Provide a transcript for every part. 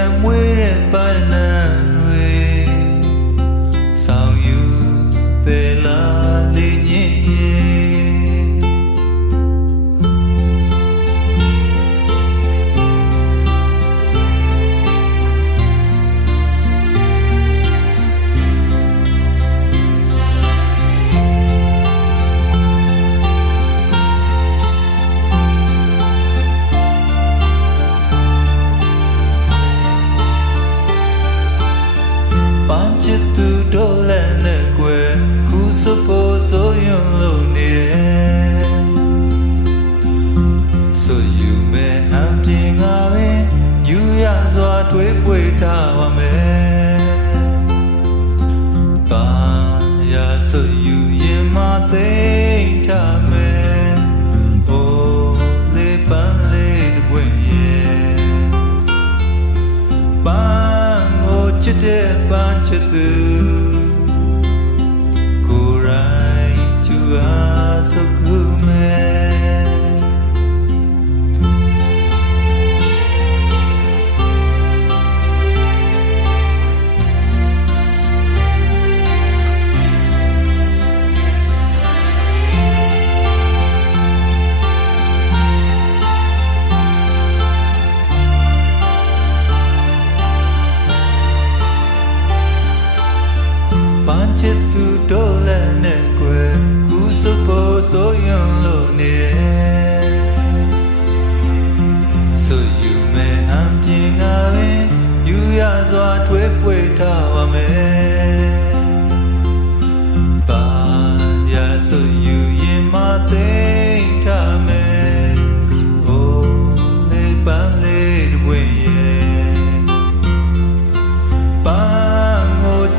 I'm waiting by now. ပန်းချစ်သူတို့လည်းနဲ့ကွယ်ခုစဖို့ဆိုရင်လို့နေတယ်ဆိုယူမဲ့အံပြင်ငါပဲယူရစွာထွေးပွေထားပါမယ်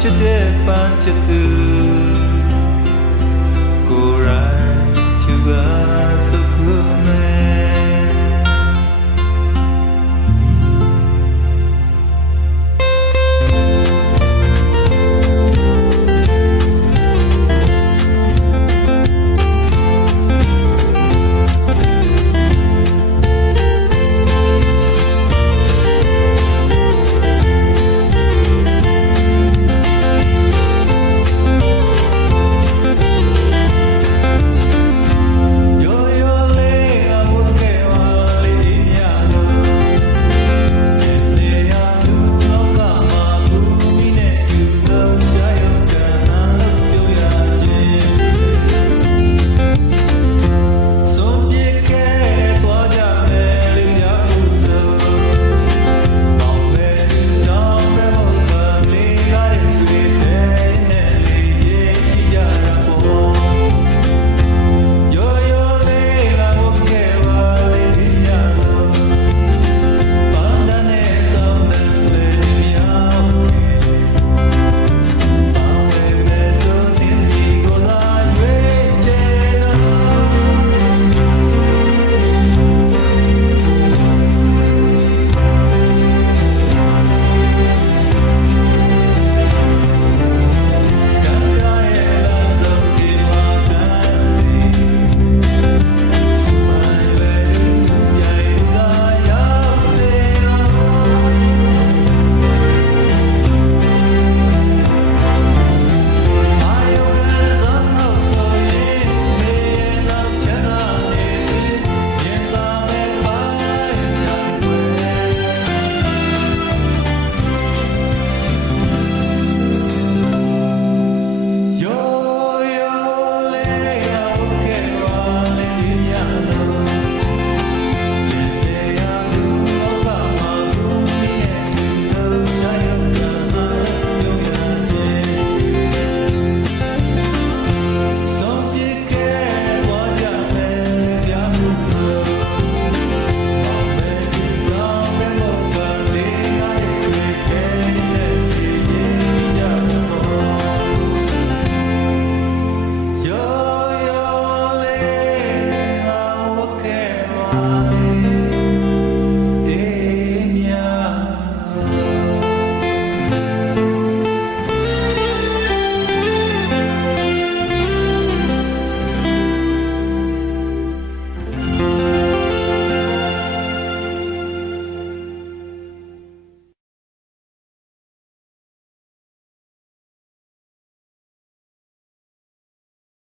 န်းကိုချစ်တဲ့ပန်းချစ်သူကိုယ်ရိုင်းသူက